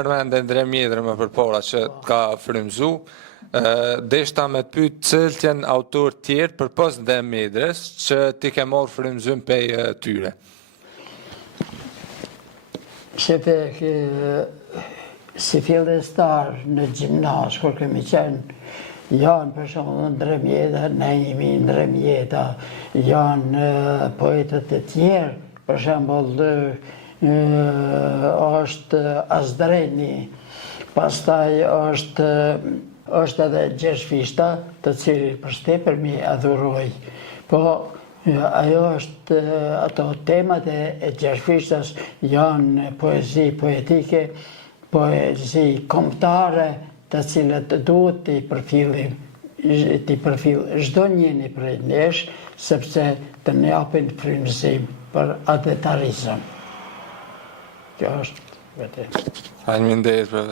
Përmende Ndre Mjedrë më përpara që ka frymzu, deshta me të pyet cilët janë autor tjerë përpos Ndre Mjedrës që ti ke marrë frymzim pej tyre. Shefe, si fillestar në gjimnas, kur kemi qenë, janë për shumë Ndre Mjedra, Naimi, Ndre Mjedra, janë poetët e tjerë, për shembull është Azdreni, pastaj është edhe Gjershfishta, të cilin përshtypër mi adhuroj. Po ajo është, ato temat e Gjershfishtas janë poezi poetike, poezi kombëtare, të cilët duhet t'i përfill çdo njëri prej nesh, sepse të ne japin frymëzim për adetarizëm. Kjo është vete. Faleminderit, profesor.